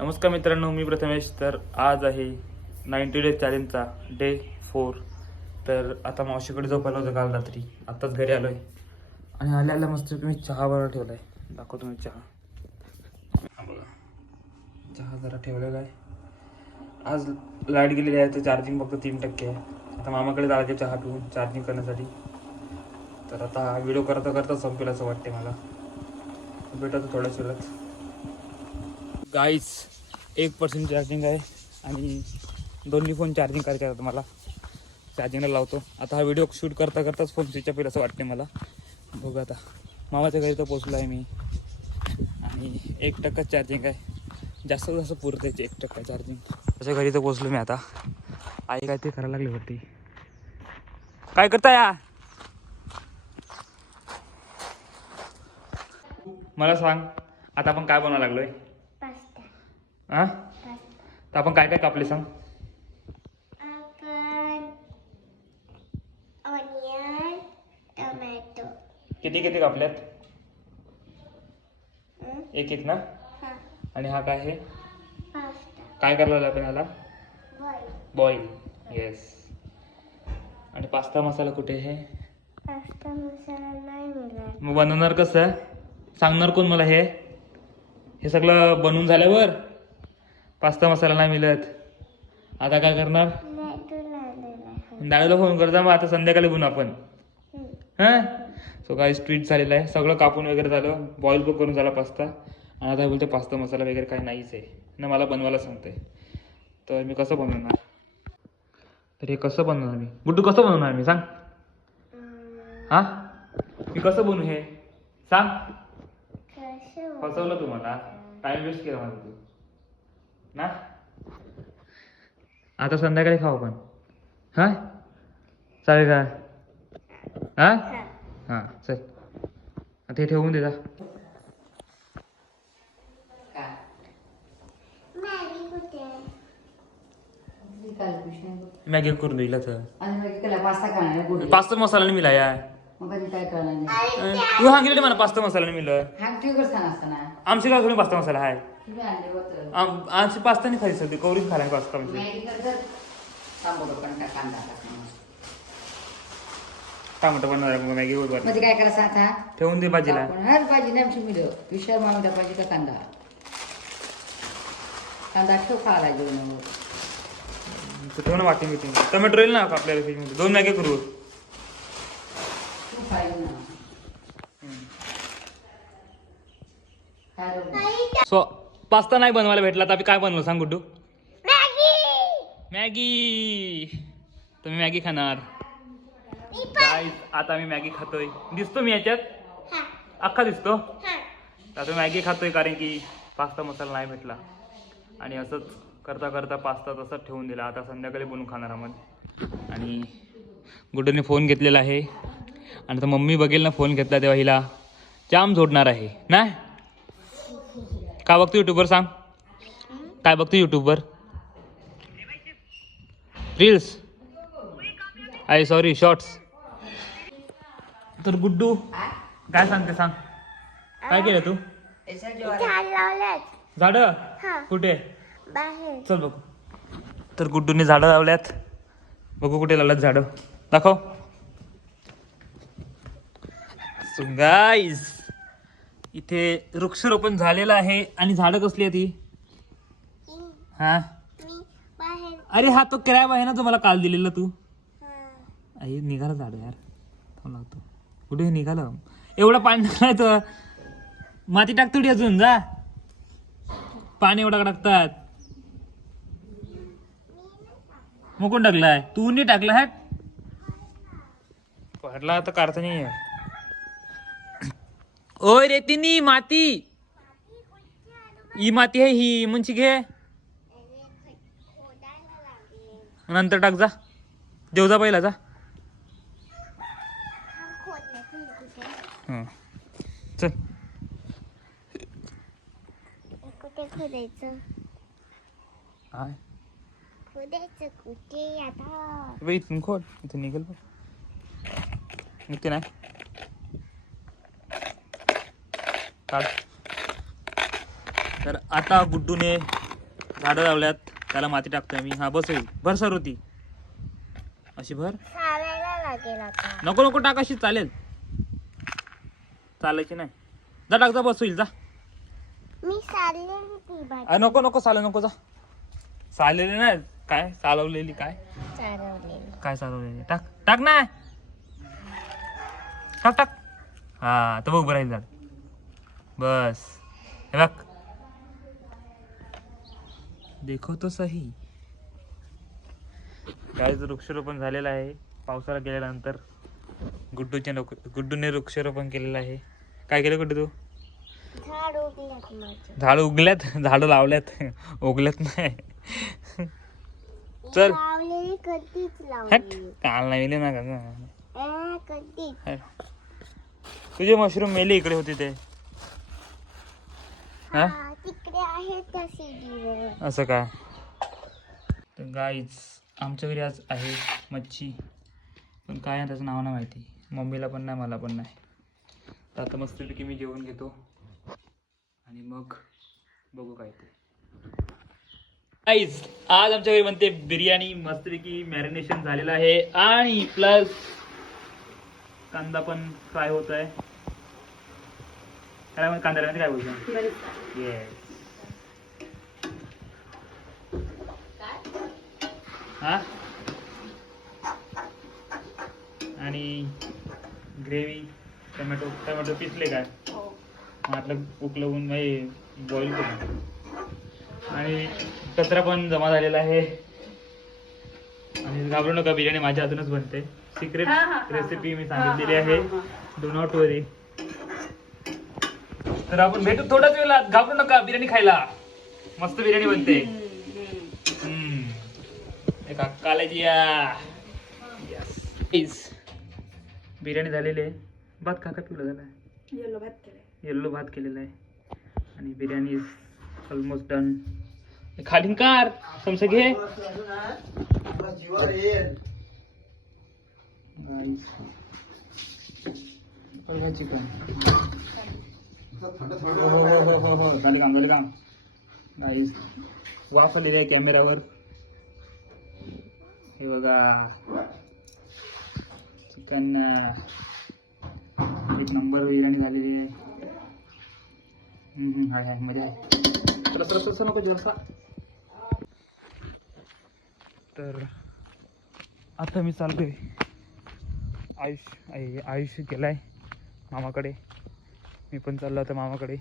नमस्कार मित्रांनो मी प्रथमेश. तर आज आहे नाईन्टी डेज चॅलेंजचा डे फोर तर आता मावशीकडे झोपायला होतं काल रात्री. आत्ताच घरी आलो आहे आणि आल्या आल्या मस्त मी चहा बरोबर आहे दाखवतो मी चहा. हा बघा. चहा जरा ठेवलेला आहे. आज लाइट गेलेली आहे तर चार्जिंग फक्त तीन टक्के आहे. आता मामाकडे जायचे चहा पिऊन चार्जिंग करण्यासाठी. तर आता हा व्हिडिओ करता करता संपेल असं वाटते मला. भेटतो थोड्याच वेळात. गाईस एक पर्सेंट चार्जिंग आहे आणि दोन्ही फोन चार्जिंग करायचे आहेत मला चार्जिंगला लावतो. आता हा व्हिडिओ शूट करता करताच फोन स्विच अप असं वाटते मला. बघू आता. मामाच्या घरी तर पोचलो आहे मी. आणि एक टक्का चार्जिंग आहे. जास्त जास्त पुरते एक टक्का चार्जिंग त्याच्या घरी तर पोचलो मी आता. आई काय ते करायला लागली होती. काय करता या मला सांग. आता आपण काय बनवायला लागलोय? आहे हा तर आपण काय काय कापले सांग. आपण ऑनियन टोमॅटो किती किती कापल्यात? एक एक ना? हा. आणि हा काय आहे? पास्ता. काय करायला लागला आपण ह्याला बॉईल बॉईल येस आणि पास्ता मसाला कुठे आहे? पास्ता मसाला नाही मिळत. मग बनवणार कसं? सांगणार कोण मला हे? हे सगळं बनवून झाल्यावर? पास्ता मसाला नाही मिळत. आता काय करणार? दादाला फोन करता मग आता संध्याकाळी बनवू आपण. हं. हां? सो काही स्ट्रीट झालेलं आहे. सगळं कापून वगैरे झालं. बॉईल पण करून झाला पास्ता. आणि आता बोलते पास्ता मसाला वगैरे काही नाहीच आहे. ना मला बनवायला सांगते तर मी कसं बनवणार? तर हे कसं बनवणार मी? गुड्डू कसं बनवणार मी? सांग. हां? मी कसं बनवू हे? सांग. फसवलं तू मला टाइम वेस्ट केला माझा तू. ना? आता संध्याकाळी खाऊ आपण. हां? चालेल का हां? हा. चल. आता हे ठेवून दे जा. मॅगी करून देईल तर पास्ता मसाला नाही मिला यार. नाही तू सांगितलं मला पास्ता मसाला नाही हा असताना. आमच्या गाव थोडी पास्ता मसाला आहे होतं. आमची पास्ता नाही खायची सध्या कवरीच खायला पास्ता म्हणजे. बनवणार आहे मग मॅगी मध्ये काय करायचं आता? ठेवून दे भाजीला. हर भाजी नाही आमची मिळव विषय मामिदा पाहिजे का कांदा? कांदा ठेव खायला जेवणावर ठेव ना वाटी मिठी टोमॅटो राहील ना आपल्याला फ्रीजमध्ये? दोन मॅगी करू. तू पास्ता नाही बनवायला भेटला तर आम्ही काय बनवलं सांग गुड्डू? मॅगी! मॅगी! तुम्ही मॅगी खाणार. आता मी मॅगी खातोय. दिसतो मी याच्यात? हा. अख्खा दिसतो? हा. आता मॅगी खातोय कारण की पास्ता मसाला नाही भेटला. आणि असंच करता करता पास्ता तसाच ठेवून दिला. आता संध्याकाळी बनवून खाणार आम्हाला. आणि गुड्डूने फोन घेतलेला आहे. आणि आता मम्मी बघेल ना फोन घेतला तेव्हा हिला जाम जोडणार आहे. ना काय बघतो युट्यूबवर सांग. काय बघतो युट्यूबवर रील्स आय सॉरी शॉर्ट्स तर गुड्डू काय सांगते सांग. काय केलं तू? झाड? कुठे? चल बघू. तर गुड्डूने झाडं लावल्यात. बघू कुठे लावल्यात झाडं. दाखव. गाईज इथे वृक्षारोपण झालेलं आहे. आणि झाडं कसली आहे ती? हा? अरे हा तो क्रॅब आहे ना जो मला काल दिलेला तू. आई निघाला झाड यार. थांब लावतो. कुठे हे निघालं? एवढं पाणी टाकलाय तर. माती टाक थोडी अजून जा. पाणी एवढं टाकतात? मग कोण टाकलाय. तू नाही टाकला हॅट. पडला तर काढता नाही ओय रेतीनी माती. ही माती आहे ही मुंची घे. नंतर टाक जा. देव जा पहिला जा. चल. कुठे खोदायचं? खोदायचं कुठे आता? इथून खोड इथून निघेल बघ. निघते नाही काढ. तर आता गुड्डूने झाडं लावल्यात. त्याला माती टाकतोय आम्ही. हा बस होईल. भर सर होती. अशी भर. नको नको टाक अशी. चालेल. चालायची नाही. जा टाक जा बस होईल. जा. अरे नको नको चालू नको जा. चाललेली नाही. काय? चालवलेली काय? काय चालवलेली? टाक. टाक ना. टाक टाक. हा तर उभं राहील झाड. बस. हे बघ. देखो तो सही. काय वृक्षारोपण झालेलं आहे. पावसाळा गेल्यानंतर गुड्डूच्या नको गुड्डूने वृक्षारोपण केलेलं आहे. काय केलं गुड्डू तू? झाड उगल्यात? झाड लावल्यात? उगल्यात नाही. चल. हट. काल नाही ना तुझे मशरूम मेले इकडे होते ते. हा? हा, तिकडे आहे त्या सीडीवर. असं काय तर गाईच आमच्या घरी आज आहे मच्छी. पण काय आहे त्याचं नाव नाही माहिती. मम्मीला पण नाही मला पण नाही. तर आता मस्तपैकी मी जेवण घेतो. आणि मग बघू काय ते. गाईज आज आमच्या घरी म्हणते बिर्याणी मस्तपैकी मॅरिनेशन झालेलं आहे. आणि प्लस कांदा पण फ्राय होत आहे काय कांद्याला काय बोलतो येस हा आणि ग्रेव्ही टमॅटो टमॅटो पिसले काय? म्हटलं उकलवून बॉईल करून. आणि कचरा पण जमा झालेला आहे. आणि घाबरू नका बिर्याणी माझ्या हातूनच बनते. सिक्रेट रेसिपी मी सांगितलेली आहे. डो नॉट वरी तर आपण भेटू थोड्याच वेळात घाबरू नका बिर्याणी खायला. मस्त बिर्याणी बनते. हम्म. एक कालाजी यस बिर्याणी झालेली आहे. भात काका पिवला झाला येल्लो भात केलेला आहे. आणि बिर्याणी इज ऑलमोस्ट डन खालीन कार समसे घे. चिकन हो हो हो हो हो हो झाले काम झाले काम नाईस वाफ आलेली आहे कॅमेरावर हे बघा. चिकन एक नंबर बिर्याणी झालेली आहे. हाय हाय मजा आहे. तर असं असं नको जरसा तर आता मी चाललोय. आयुष आय- आयुष गेलाय मामाकडे. मी पण चाललो आता मामाकडे.